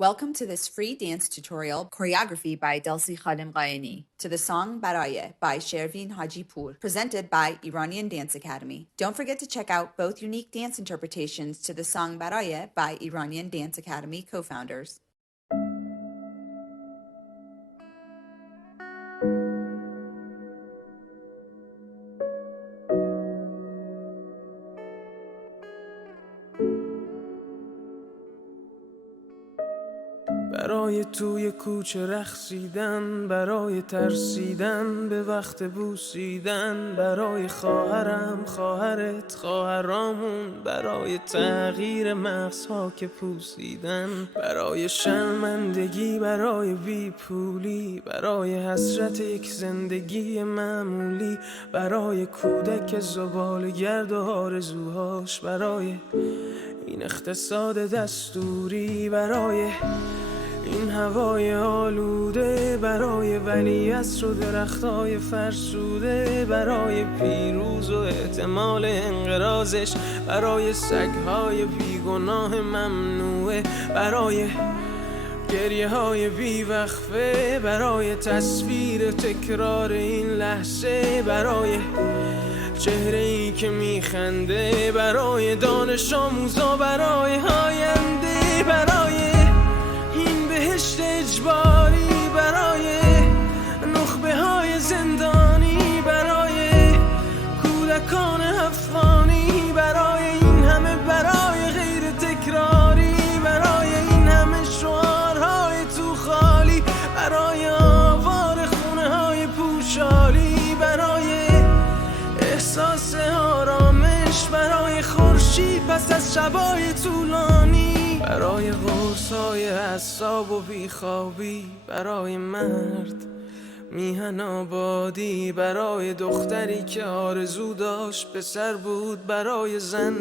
Welcome to this free dance tutorial, Choreography by Delsie Khadem-Ghaeini, to the song Baraye by Shervin Hajipour, presented by Iranian Dance Academy. Don't forget to check out both unique dance interpretations to the song Baraye by Iranian Dance Academy co-founders. برای توی کوچه رقصیدن، برای ترسیدن به وقت بوسیدن، برای خواهرم، خواهرت، خواهرامون، برای تغییر مغزها که پوسیدن، برای شرمندگی، برای بیپولی، برای حسرت یک زندگی معمولی، برای کودک زباله‌گرد و آرزوهاش، برای این اقتصاد دستوری، برای این هوای آلوده، برای ولیعصر و درختای فرسوده، برای پیروز و احتمال انقراضش، برای سگهای بیگناه ممنوعه، برای گریه های بیوقفه، برای تصویر تکرار این لحظه، برای چهره ای که میخنده، برای دانش آموزا، برای آینده، برای این بهشت اجباری، برای نخبه های زندانی، برای کودکان افغانی، برای این همه برای غیر تکراری، برای این همه شعارهای تو خالی، برای آوار خونه های پوشالی، برای احساس آرامش، برای خورشید پس از شبای طولانی، برای قرصای اعصاب و بیخوابی، برای مرد میهن آبادی، برای دختری که آرزو داشت پسر بود، برای زن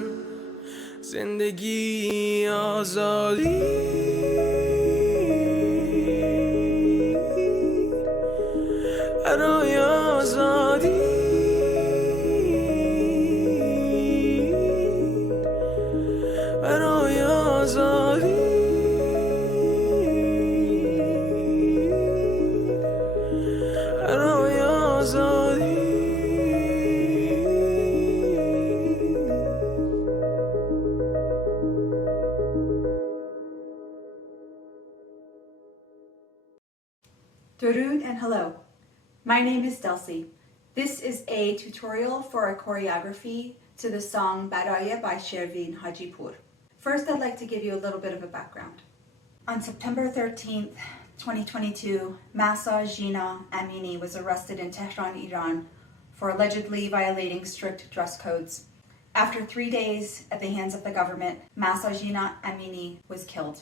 زندگی آزادی، برای آزادی، برای آزادی، برای آزادی. Darud and hello. My name is Delsie. This is a tutorial for a choreography to the song Baraye by Shervin Hajipour. First, I'd like to give you a little bit of a background. On September 13th, 2022, Mahsa Jina Amini was arrested in Tehran, Iran for allegedly violating strict dress codes. After 3 days at the hands of the government, Mahsa Jina Amini was killed.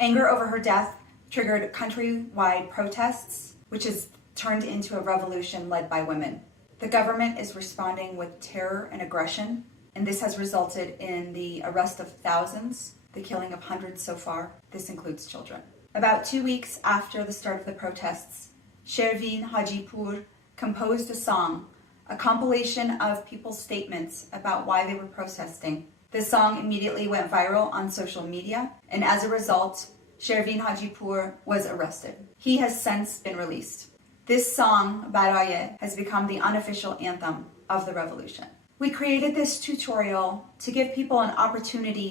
Anger over her death triggered countrywide protests, which has turned into a revolution led by women. The government is responding with terror and aggression, and this has resulted in the arrest of thousands, the killing of hundreds so far. This includes children. About 2 weeks after the start of the protests, Shervin Hajipour composed a song, a compilation of people's statements about why they were protesting. This song immediately went viral on social media, and as a result, Shervin Hajipour was arrested. He has since been released. This song, Baraye, has become the unofficial anthem of the revolution. We created this tutorial to give people an opportunity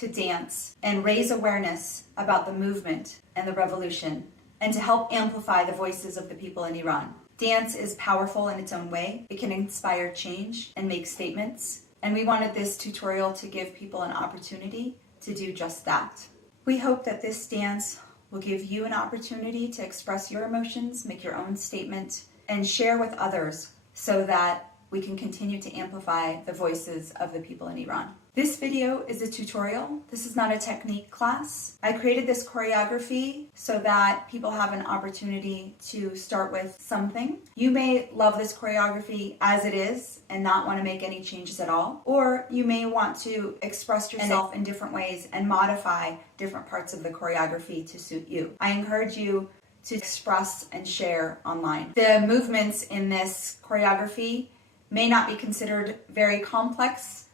to dance and raise awareness about the movement and the revolution, and to help amplify the voices of the people in Iran. Dance is powerful in its own way. It can inspire change and make statements, and we wanted this tutorial to give people an opportunity to do just that. We hope that this dance will give you an opportunity to express your emotions, make your own statement, and share with others so that we can continue to amplify the voices of the people in Iran. This video is a tutorial. This is not a technique class. I created this choreography so that people have an opportunity to start with something. You may love this choreography as it is and not want to make any changes at all, or you may want to express yourself in different ways and modify different parts of the choreography to suit you. I encourage you to express and share online. The movements in this choreography may not be considered very complex,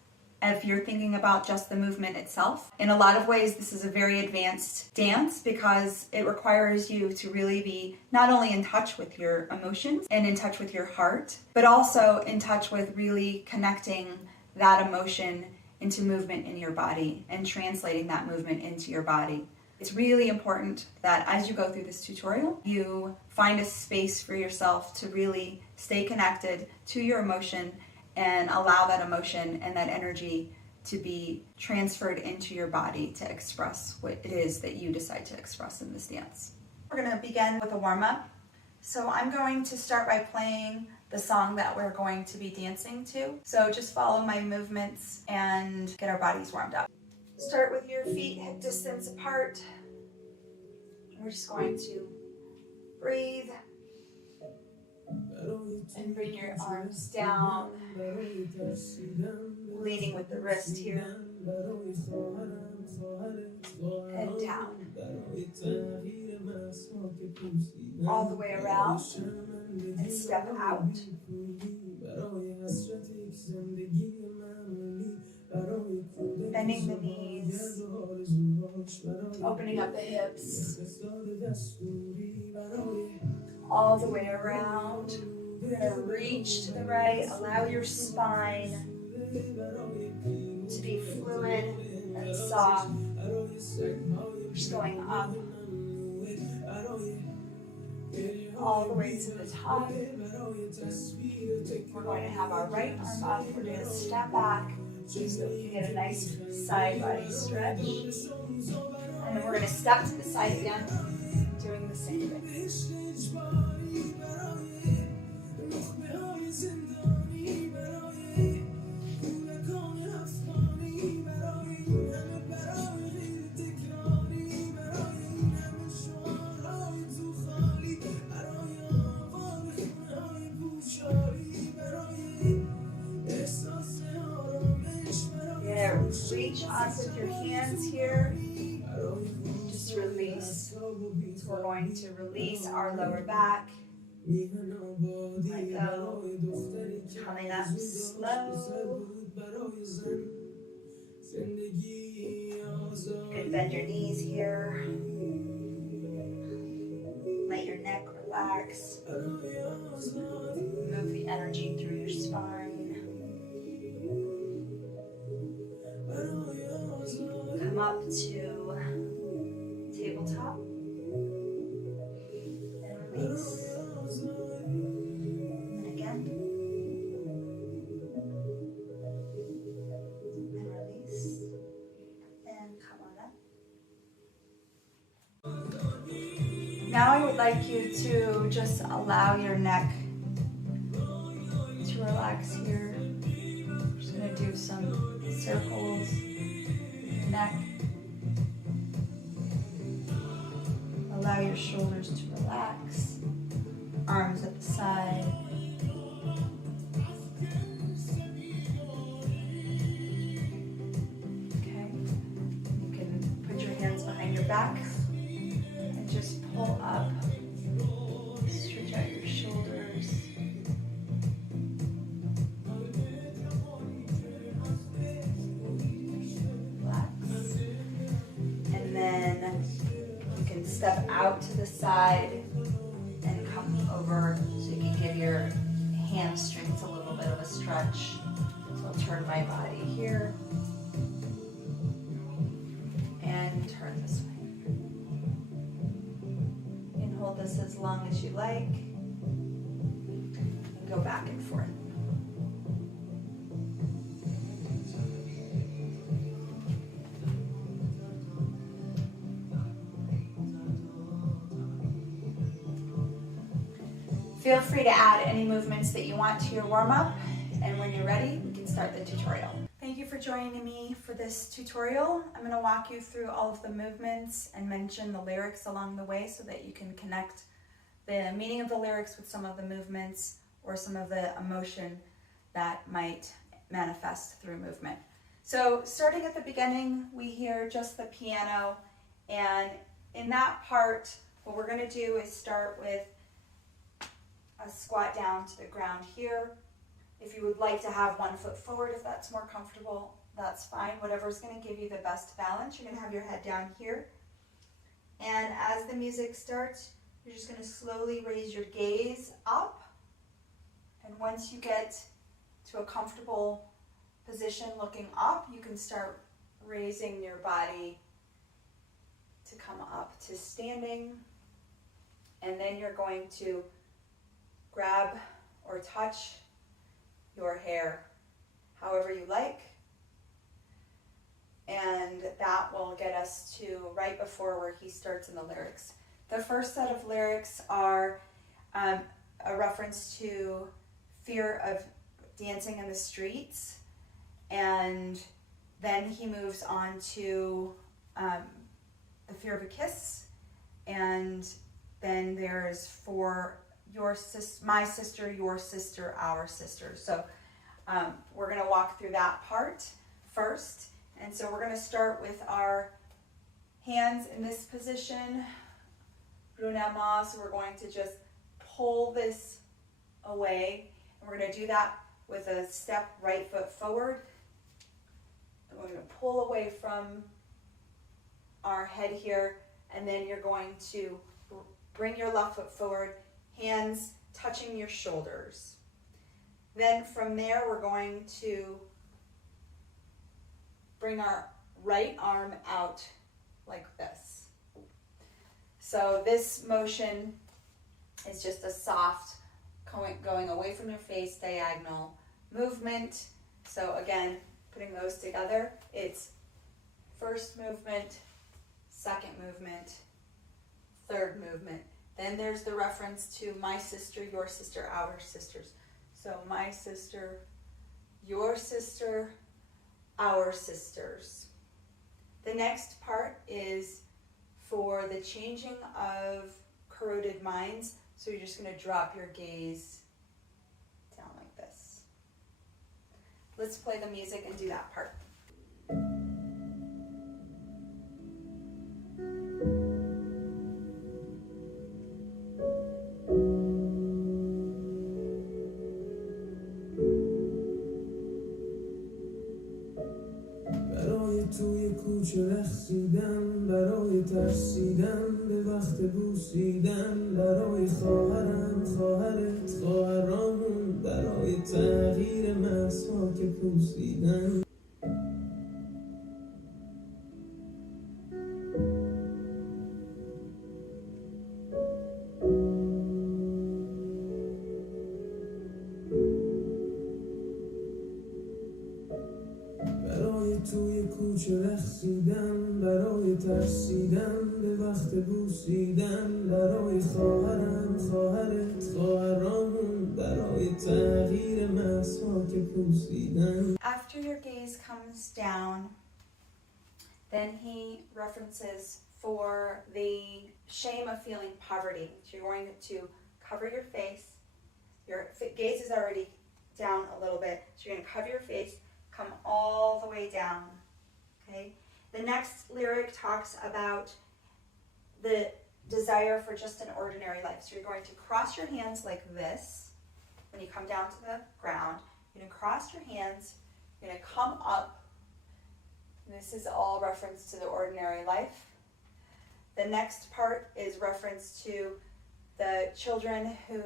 if you're thinking about just the movement itself. In a lot of ways, this is a very advanced dance because it requires you to really be not only in touch with your emotions and in touch with your heart, but also in touch with really connecting that emotion into movement in your body and translating that movement into your body. It's really important that as you go through this tutorial, you find a space for yourself to really stay connected to your emotion and allow that emotion and that energy to be transferred into your body to express what it is that you decide to express in this dance. We're going to begin with a warm-up. So I'm going to start by playing the song that we're going to be dancing to. So just follow my movements and get our bodies warmed up. Start with your feet hip distance apart. We're just going to breathe and bring your arms down, leading with the wrist here, and down. All the way around, and step out. Bending the knees, opening up the hips, all the way around. You're going to reach to the right, allow your spine to be fluid and soft. Just going up, all the way to the top. We're going to have our right arm up. We're going to step back so we can get a nice side body stretch. And then we're going to step to the side again, doing the same thing. Reach up with your hands here. Just release. So we're going to release our lower back. Let go. Coming up slow. You can bend your knees here. Let your neck relax. Move the energy through your spine. Come up to tabletop and release. And again. And release. And come on up. Now I would like you to just allow your neck to relax here. I'm just going to do some circles. Neck. Allow your shoulders to relax. Arms at the side. Okay. You can put your hands behind your back and just pull up. Stretch out your shoulders. Step out to the side and come over so you can give your hamstrings a little bit of a stretch. So I'll turn my body here and turn this way. You can hold this as long as you like and go back and forth. Feel free to add any movements that you want to your warm-up, and when you're ready, we can start the tutorial. Thank you for joining me for this tutorial. I'm going to walk you through all of the movements and mention the lyrics along the way so that you can connect the meaning of the lyrics with some of the movements or some of the emotion that might manifest through movement. So starting at the beginning, we hear just the piano, and in that part, what we're going to do is start with a squat down to the ground here. If you would like to have 1 foot forward, if that's more comfortable, that's fine. Whatever's going to give you the best balance. You're going to have your head down here. And as the music starts, you're just going to slowly raise your gaze up. And once you get to a comfortable position looking up, you can start raising your body to come up to standing. And then you're going to grab or touch your hair however you like. And that will get us to right before where he starts in the lyrics. The first set of lyrics are a reference to fear of dancing in the streets, and then he moves on to the fear of a kiss, and then there's for my sister, your sister, our sister. So we're going to walk through that part first. And so we're going to start with our hands in this position, Brunama. So we're going to just pull this away. And we're going to do that with a step right foot forward. And we're going to pull away from our head here. And then you're going to bring your left foot forward, hands touching your shoulders. Then from there, we're going to bring our right arm out like this. So this motion is just a soft going away from your face, diagonal movement. So again, putting those together, it's first movement, second movement, third movement. Then there's the reference to my sister, your sister, our sisters. So my sister, your sister, our sisters. The next part is for the changing of corroded minds. So you're just going to drop your gaze down like this. Let's play the music and do that part. توی کوچه رقصیدن، برای ترسیدن به وقت بوسیدن، برای خواهرم، خواهرت، خواهرامون، برای تغییر مسواک پوسیدن. توی کوچه رقصیدن، برای ترسیدن به وقت بوسیدن، برای خواهرم، خواهرت، خواهرامون، برای تغییر مسواک پوسیدن. After your gaze comes down, then he references for the shame of feeling poverty. So you're going to cover your face. Your gaze is already down a little bit, so you're going to cover your face, come all the way down, okay? The next lyric talks about the desire for just an ordinary life. So you're going to cross your hands like this. When you come down to the ground, you're going to cross your hands, you're going to come up. And this is all reference to the ordinary life. The next part is reference to the children who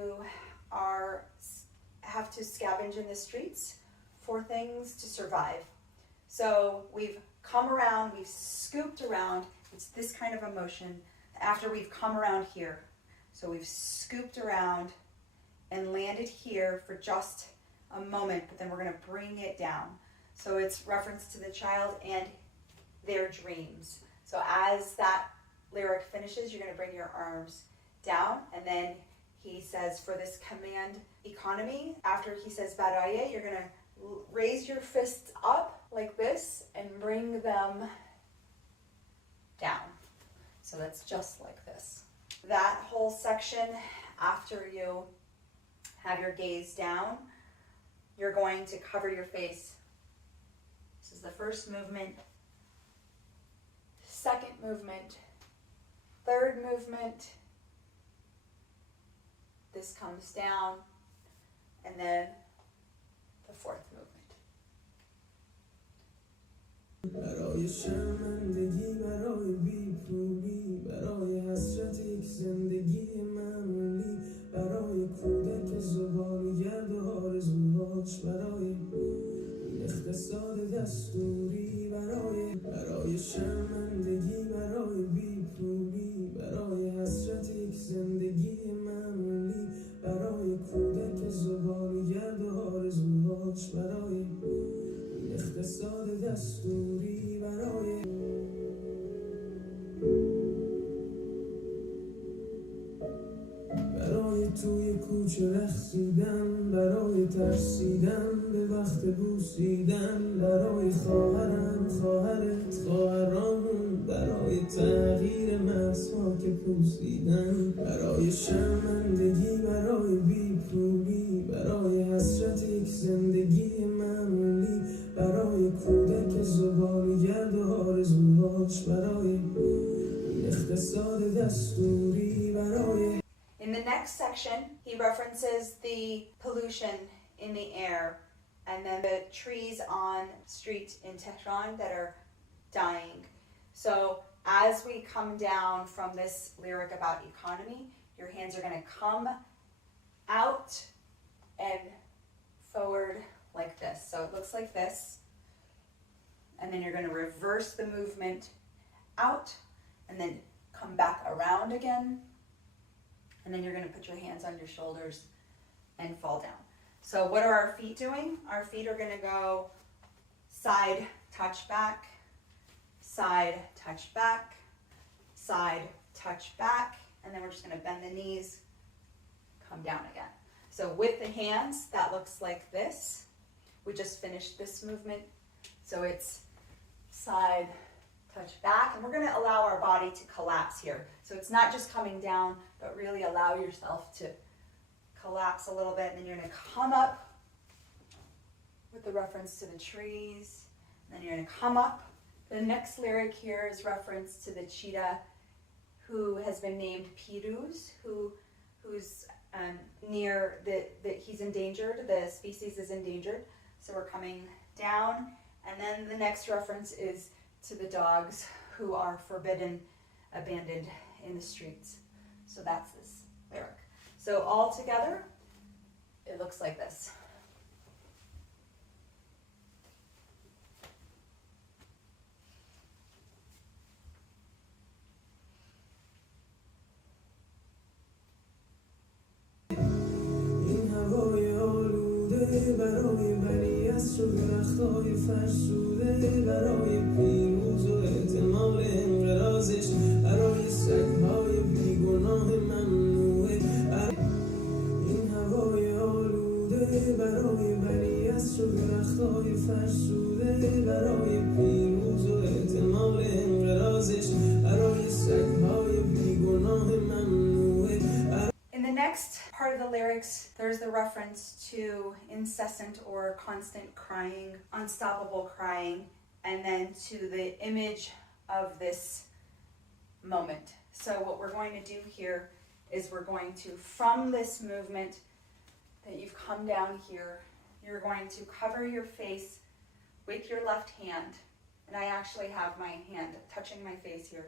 have to scavenge in the streets for things to survive. So we've come around, we've scooped around. It's this kind of emotion after we've come around here. So we've scooped around and landed here for just a moment, but then we're going to bring it down. So it's reference to the child and their dreams. So as that lyric finishes, you're going to bring your arms down, and then he says for this command economy, after he says Baraye, you're going to raise your fists up like this and bring them down. So that's just like this. That whole section, after you have your gaze down, you're going to cover your face. This is the first movement, second movement, third movement. This comes down, and then the fourth movement. برای شرمندگی، برای بی‌پولی، برای حسرت یک زندگی معمولی، برای کودک زباله‌گرد و آرزوهاش، برای این اقتصاد دستوری، برای شرمندگی، برای بی‌پولی، برای حسرت یک زندگی معمولی، برای کودک زباله‌گرد و آرزوهاش، برای این اقتصاد دستوری، برای توی کوچه رقصیدن، برای ترسیدن به وقت بوسیدن، برای خواهرم، خواهرت، خواهرامون، برای تغییر مرزها که پوسیدن، برای شرمندگی، برای بی‌پولی، برای حسرت یک زندگی معمولی، برای کودک زباله‌گرد و آرزوهاش، برای این اقتصاد دستوری، برای In the next section, he references the pollution in the air and then the trees on streets in Tehran that are dying. So as we come down from this lyric about economy, your hands are going to come out and forward like this. So it looks like this. And then you're going to reverse the movement out and then come back around again. And then you're going to put your hands on your shoulders and fall down. So what are our feet doing? Our feet are going to go side, touch back, side, touch back, side, touch back, and then we're just going to bend the knees, come down again. So with the hands, that looks like this. We just finished this movement. So it's side, touch back, and we're going to allow our body to collapse here. So it's not just coming down, but really allow yourself to collapse a little bit, and then you're going to come up with the reference to the trees, and then you're going to come up. The next lyric here is reference to the cheetah who has been named Piruz, who's near that he's endangered, the species is endangered. So we're coming down, and then the next reference is to the dogs who are forbidden, abandoned in the streets. So that's this lyric. So all together, it looks like this. این هوای آلوده، برای ولیعصر و درختای فرسوده، برای پیروز و احتمال انقراضش، برای سگ‌های بیگناه ممنوعه، این هوای آلوده، برای ولیعصر و درختای فرسوده، برای پیروز و احتمال انقراضش، برای سگ‌های بیگناه ممنوعه. In the next part of the lyrics, there's the reference to incessant or constant crying, unstoppable crying, and then to the image of this moment. So what we're going to do here is we're going to, from this movement that you've come down here, you're going to cover your face with your left hand. And I actually have my hand touching my face here,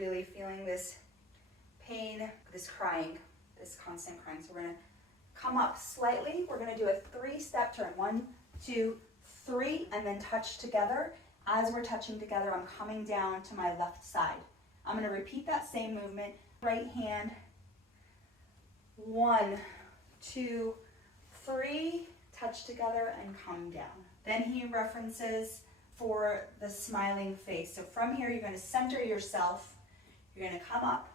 really feeling this pain, this crying, this constant crying. So we're going to come up slightly. We're going to do a 3-step turn. 1, 2, 3, and then touch together. As we're touching together, I'm coming down to my left side. I'm going to repeat that same movement. Right hand. 1, 2, 3, touch together and come down. Then he references for the smiling face. So from here, you're going to center yourself. You're going to come up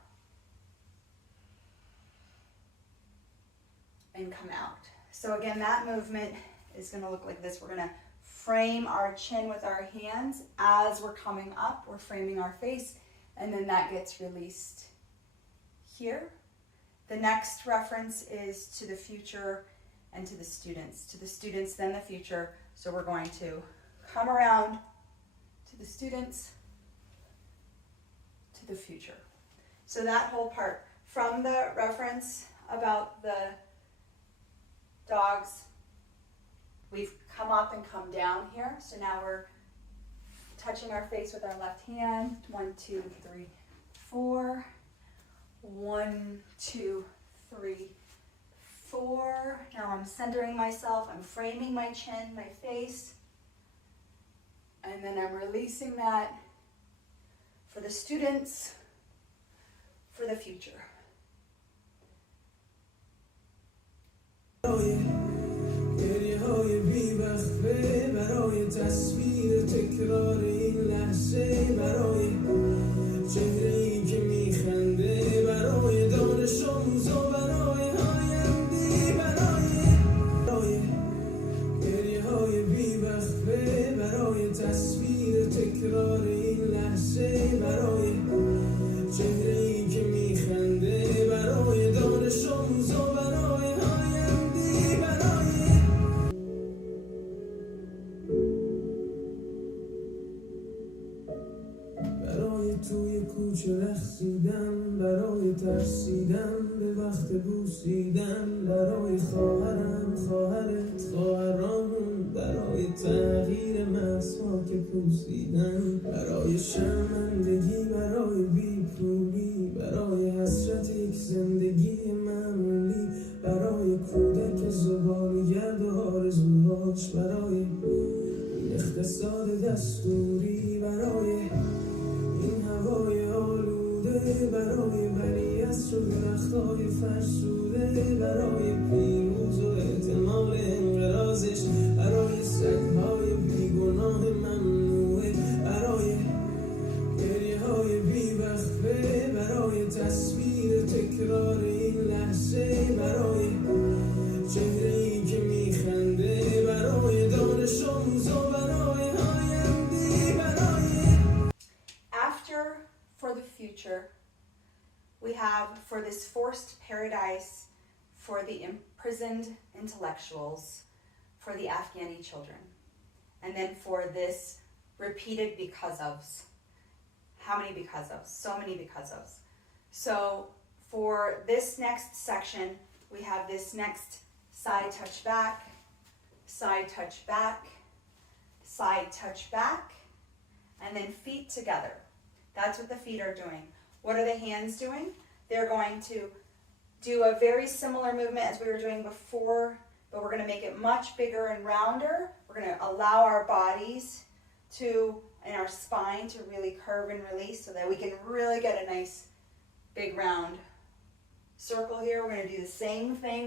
and come out. So again, that movement is going to look like this. We're going to frame our chin with our hands. As we're coming up, we're framing our face, and then that gets released here. The next reference is to the future and to the students. To the students, then the future. So we're going to come around to the students, to the future. So that whole part, from the reference about the dogs, we've come up and come down here. So now we're touching our face with our left hand. 1, 2, 3, 4. 1, 2, 3, 4. Now I'm centering myself. I'm framing my chin, my face. And then I'm releasing that for the students, for the future. گریه‌های بی‌وقفه برای تصویر تکرار این لحظه، برای چهره‌ای که میخنده، برای دانش آموز و برای آینده، برای گریه‌های بی‌وقفه برای تصویر تکرار این لحظه، برای چهره‌ای که میخنده، برای دانش آموز و برای آینده، برای توی کوچه رقصیدن، برای ترسیدن به وقت بوسیدن، برای خواهرم، خواهرت، خواهرامون، برای تغییر مرزها که پوسیدن، برای شرمندگی، برای بی‌پولی، برای حسرت یک زندگی معمولی، برای کودک زباله‌گرد و آرزوهاش، برای این اقتصاد دستوری، برای این هوای آلوده، برای ولیعصر و درخت‌های فرسوده، برای پیروز و احتمال انقراضش، برای سگ‌های بیگناه ممنوعه، برای گریه‌های بی‌وقفه برای تصویر تکرار این لحظه، برای چهره‌ای که میخنده، برای دانش آموز و برای آینده، برای. After, for the future, we have for this forced paradise for the imprisoned intellectuals, for the Afghani children, and then for this repeated because ofs. How many because ofs? So many because ofs. So for this next section, we have this next side touch back, side touch back, side touch back, and then feet together. That's what the feet are doing. What are the hands doing? They're going to do a very similar movement as we were doing before, but we're going to make it much bigger and rounder. We're going to allow our bodies to, and our spine to really curve and release so that we can really get a nice big round circle here. We're going to do the same thing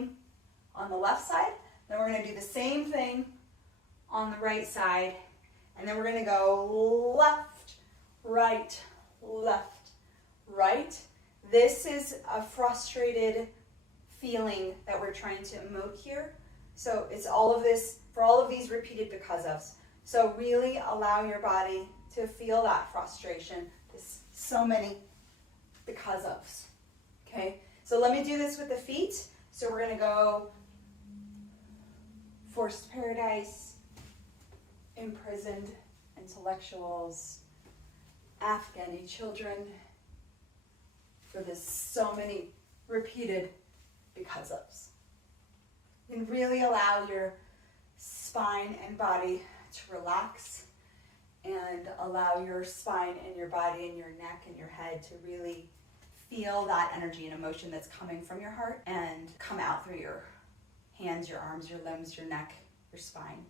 on the left side. Then we're going to do the same thing on the right side. And then we're going to go left, right, left, right. This is a frustrated feeling that we're trying to emote here. So it's all of this, for all of these repeated because ofs. So really allow your body to feel that frustration. There's so many because ofs. Okay, so let me do this with the feet. So we're going to go forced paradise, imprisoned intellectuals, Afghani children, for this so many repeated because ofs. You can really allow your spine and body to relax and allow your spine and your body and your neck and your head to really feel that energy and emotion that's coming from your heart and come out through your hands, your arms, your limbs, your neck, your spine.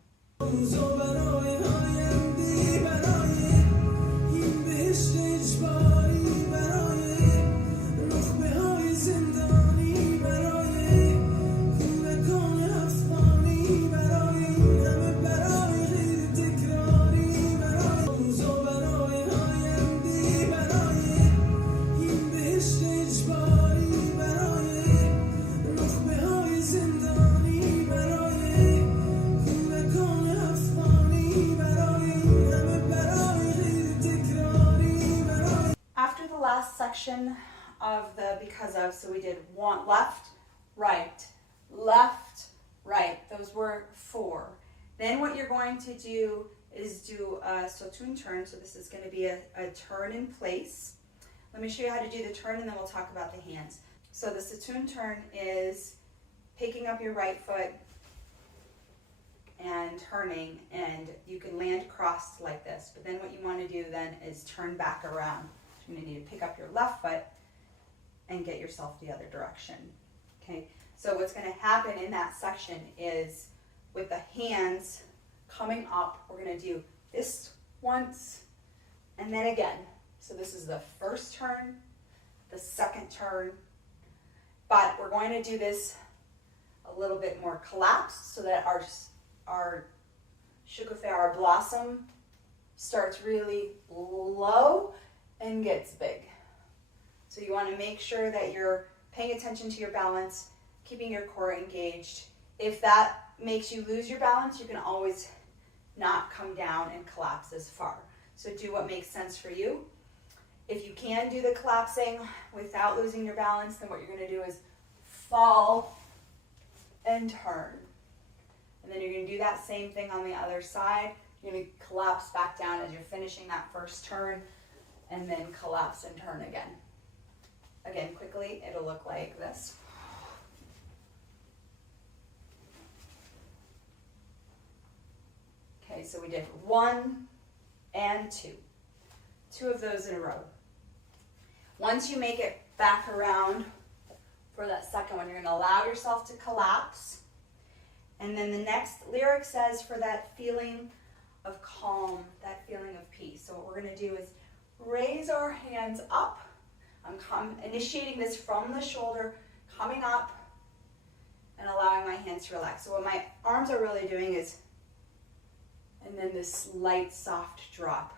Section of the because of, so we did one left, right, left, right. Those were 4. Then what you're going to do is do a sautune turn. So this is going to be a turn in place. Let me show you how to do the turn and then we'll talk about the hands. So the sautune turn is picking up your right foot, and turning, and you can land crossed like this. But then what you want to do then is turn back around. You're going to need to pick up your left foot and get yourself the other direction. Okay, so what's going to happen in that section is with the hands coming up, we're going to do this once and then again. So this is the first turn, the second turn, but we're going to do this a little bit more collapsed so that our shukufeh, our blossom, starts really low and gets big. So you want to make sure that you're paying attention to your balance, keeping your core engaged. If that makes you lose your balance, you can always not come down and collapse as far. So do what makes sense for you. If you can do the collapsing without losing your balance, then what you're going to do is fall and turn. And then you're going to do that same thing on the other side. You're going to collapse back down as you're finishing that first turn, and then collapse and turn again. Again, quickly, it'll look like this. Okay, so we did 1 and 2. 2 of those in a row. Once you make it back around for that second one, you're going to allow yourself to collapse. And then the next lyric says, for that feeling of calm, that feeling of peace. So what we're going to do is raise our hands up. I'm initiating this from the shoulder, coming up and allowing my hands to relax. So what my arms are really doing is, and then this light, soft drop.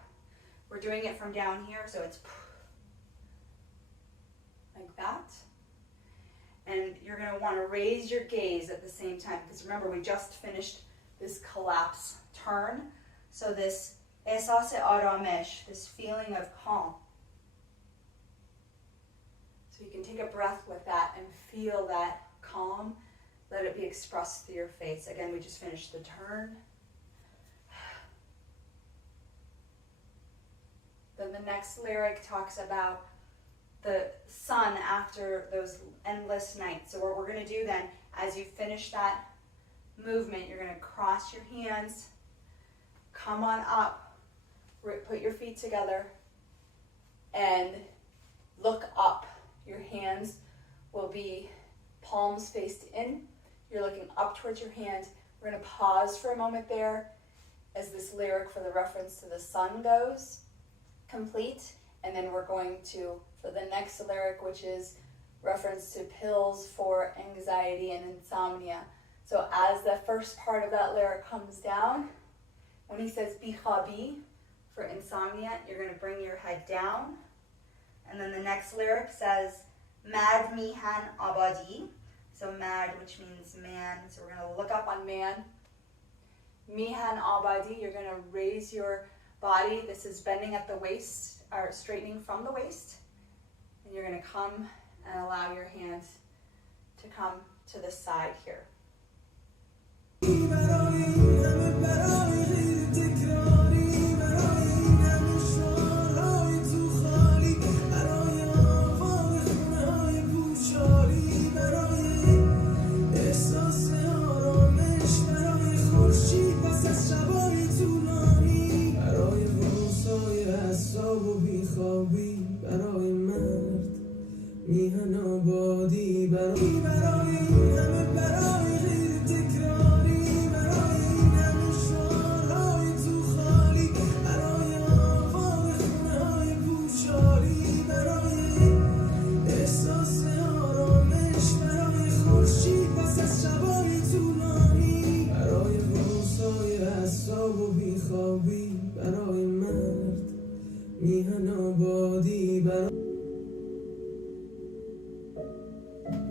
We're doing it from down here, so it's like that. And you're going to want to raise your gaze at the same time, because remember, we just finished this collapse turn. So this ehsas aramesh, this feeling of calm. So you can take a breath with that and feel that calm. Let it be expressed through your face. Again, we just finished the turn. Then the next lyric talks about the sun after those endless nights. So what we're going to do then, as you finish that movement, you're going to cross your hands, come on up, put your feet together, and look up. Your hands will be palms faced in. You're looking up towards your hands. We're going to pause for a moment there as this lyric for the reference to the sun goes complete. And then we're going to, for the next lyric, which is reference to pills for anxiety and insomnia. So as the first part of that lyric comes down, when he says bichabi for insomnia, you're going to bring your head down. And then the next lyric says mad mihan abadi. So mad, which means man. So we're going to look up on man. Mihan abadi, you're going to raise your body. This is bending at the waist, or straightening from the waist. And you're going to come and allow your hands to come to the side here.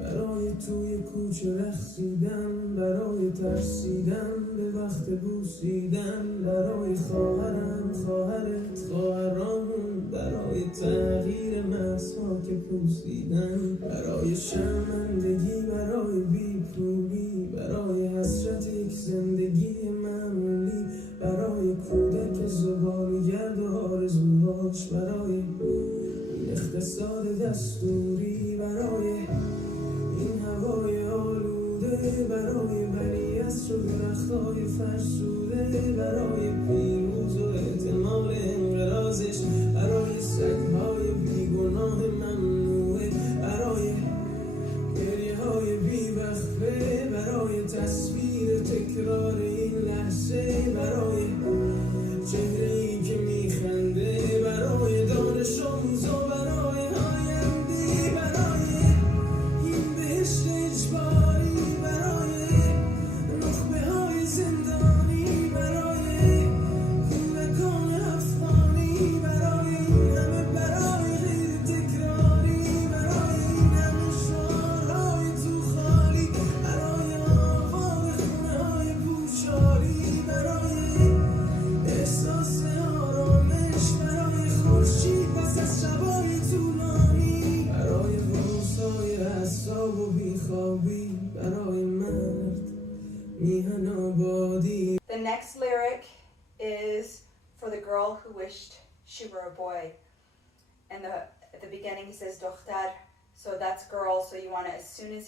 برای توی کوچه رقصیدن، برای ترسیدن به وقت بوسیدن، برای خواهرم، خواهرت، خواهرامون، برای تغییر مسواک پوسیدن، برای شرمندگی، برای بیپولی، برای حسرت یک زندگی معمولی، برای کودک زبالگرد و آرزوهاش، برای این اقتصاد دستوری، برای این هوای آلوده، برای ولی دست رو درختای فرسوده برای پیروز و احتمال انقراضش برای سگهای بیگناه ممنوعه برای گریه های بیوقفه برای تصویر تکرار این لحظه برای چهره ای که میخنده برای دانش آموز و برای آینده برای این بهشت اجباری برای نخبه های زندانی برای کودکان افغانی برای این همه برای غیر تکراری برای این همه شعارهای تو خالی برای آباد خونه های پوشالی برای احساس آرامش برای خورشید پس از شبای طولانی برای روزهای اعصاب و بیخوابی برای مرد میهن آبادی. The next lyric is for the girl who wished she were a boy. And at the beginning he says dokhtar, so that's girl. So you want to, as soon as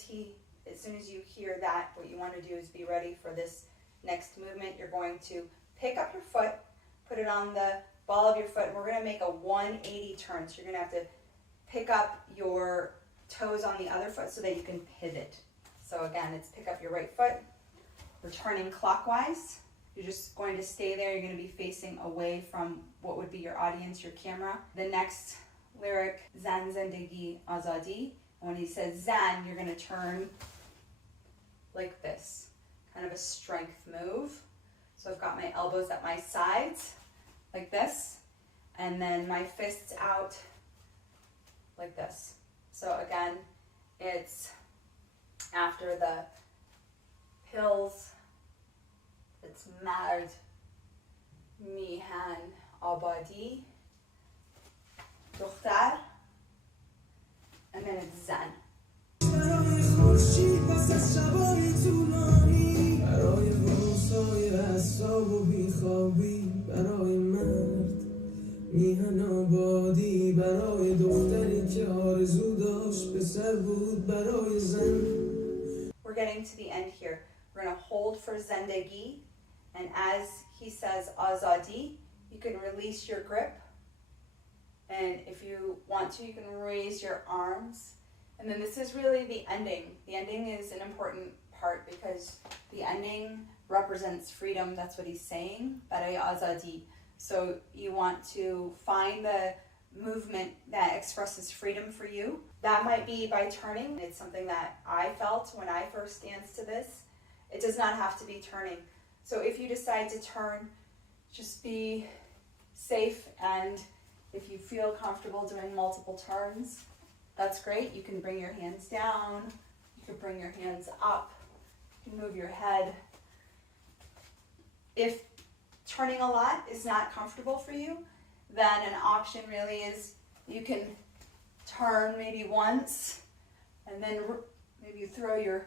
you hear that, what you want to do is be ready for this next movement. You're going to pick up your foot, put it on the ball of your foot, and we're going to make a 180 turn. So you're going to have to pick up your toes on the other foot so that you can pivot. So again, it's pick up your right foot. We're turning clockwise. You're just going to stay there. You're going to be facing away from what would be your audience, your camera. The next lyric, Zan Zendegi Azadi. And when he says Zan, you're going to turn like this, kind of a strength move. So I've got my elbows at my sides, like this, and then my fists out like this. So again, it's after the pills, it's Mard, Mihan, Abadi, Dokhtar, and then it's Zan. برای خورشید پس از شبای طولانی برای روزهای اعصاب و بیخوابی برای مرد میهن آبادی برای دختری که آرزو داشت پسر بود برای زن. We're getting to the end here. We're going to hold for Zendegi, and as he says Azadi, you can release your grip, and if you want to, you can raise your arms. And then this is really the ending. The ending is an important part because the ending represents freedom. That's what he's saying. Baraye azadi. So you want to find the movement that expresses freedom for you. That might be by turning. It's something that I felt when I first danced to this. It does not have to be turning. So if you decide to turn, just be safe, and if you feel comfortable doing multiple turns, that's great. You can bring your hands down, you can bring your hands up, you can move your head. If turning a lot is not comfortable for you, then an option really is you can turn maybe once, and then maybe you throw your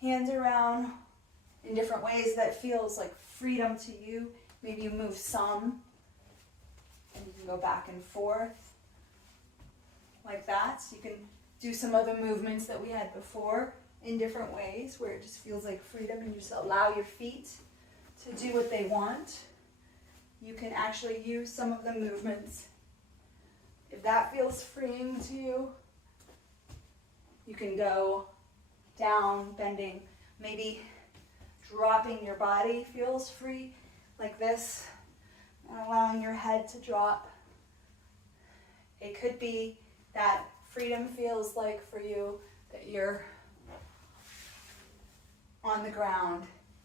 hands around in different ways that feels like freedom to you. Maybe you move some, and you can go back and forth like that. So you can do some of the movements that we had before in different ways where it just feels like freedom, and you just allow your feet to do what they want. You can actually use some of the movements. If that feels freeing to you, you can go down, bending, maybe dropping your body feels free, like this, and allowing your head to drop. It could be that freedom feels like for you that you're on the ground.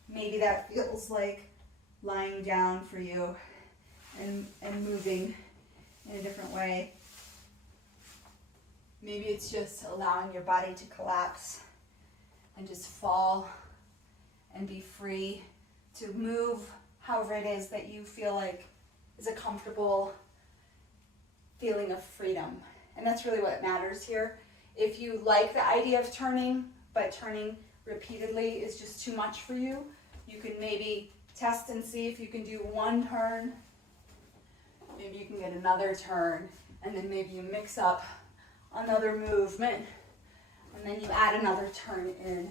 Maybe that feels like lying down for you and moving in a different way. Maybe it's just allowing your body to collapse and just fall and be free to move however it is that you feel like is a comfortable feeling of freedom. And that's really what matters here. If you like the idea of turning, but turning repeatedly is just too much for you, you can maybe test and see if you can do one turn. Maybe you can get another turn, and then maybe you mix up another movement, and then you add another turn in.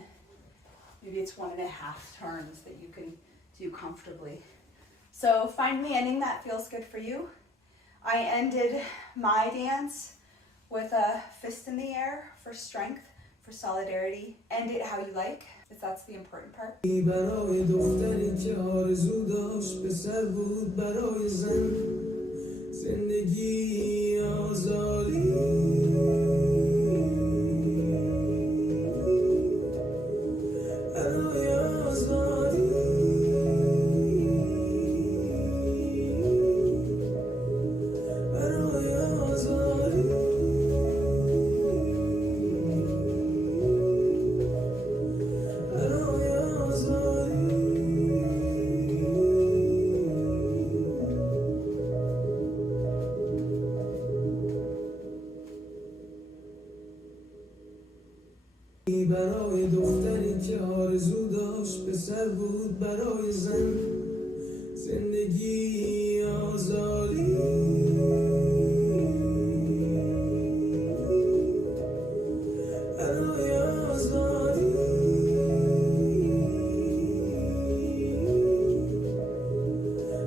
Maybe it's 1.5 turns that you can do comfortably. So find the ending that feels good for you. I ended my dance with a fist in the air for strength, for solidarity. End it how you like, if that's the important part. برای دختری که آرزو داشت پسر بود برای زن زندگی آزادی برای آزادی برای آزادی برای آزادی برای دختری که آرزو داشت پسر بود برای زن زندگی آزادی برای آزادی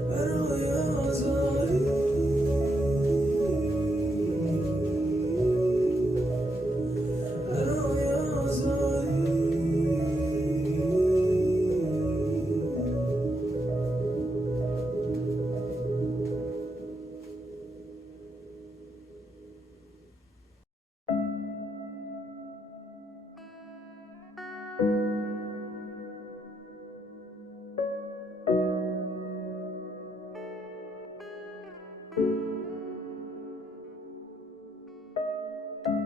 برای آزادی برای آزادی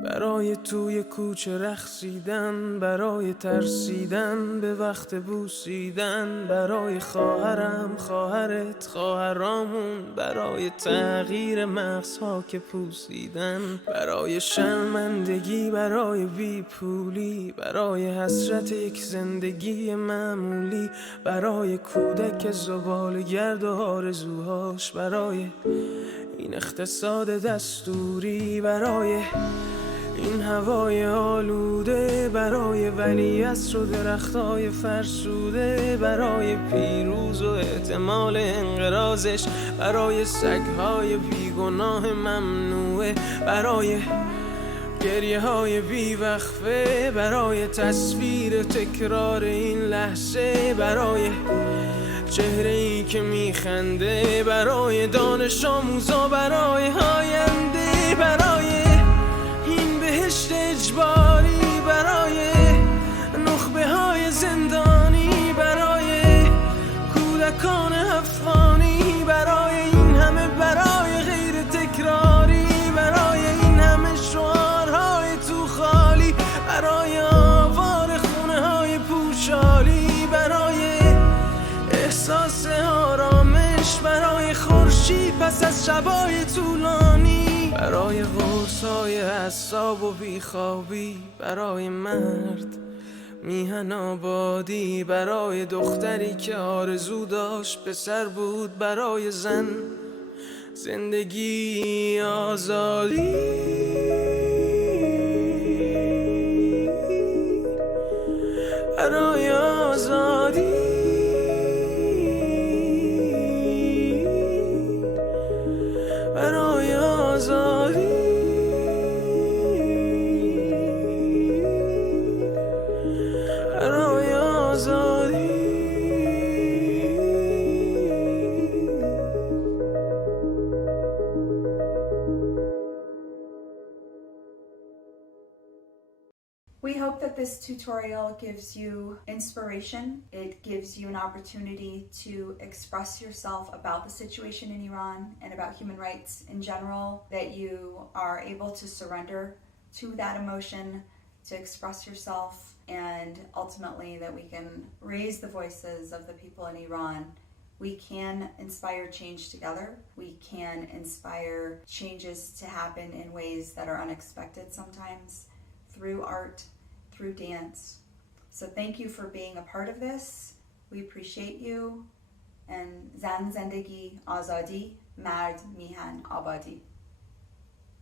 برای توی کوچه رقصیدن برای ترسیدن به وقت بوسیدن برای خواهرم خواهرت خواهرامون برای تغییر مغزها که پوسیدن برای شرمندگی برای بیپولی برای حسرت یک زندگی معمولی برای کودک زباله‌گرد و آرزوهاش برای این اقتصاد دستوری برای این هوای آلوده برای ولیعصر و درختای فرسوده برای پیروز و احتمال انقراضش برای سگهای بیگناه ممنوعه برای گریه های بیوقفه برای تصویر تکرار این لحظه برای چهره ای که میخنده برای دانش آموزا برای آینده برای این بهشت اجباری برای نخبه های زندانی برای کودکان افغانی برای این همه برای غیر تکراری برای این همه شعارهای تو خالی برای آوار خونه های پوشالی برای احساس آرامش برای خورشید پس از شبای طولانی برای قرصای اعصاب و بیخوابی برای مرد میهن آبادی برای دختری که آرزو داشت پسر بود برای زن زندگی آزادی برای آزادی برای آزادی برای آزادی We hope that this tutorial gives you inspiration. It gives you an opportunity to express yourself about the situation in Iran and about human rights in general, that you are able to surrender to that emotion, to express yourself, and ultimately that we can raise the voices of the people in Iran. We can inspire change together. We can inspire changes to happen in ways that are unexpected sometimes, through art, through dance. So thank you for being a part of this. We appreciate you. And Zan Zendegi Azadi, Mard Mihan Abadi.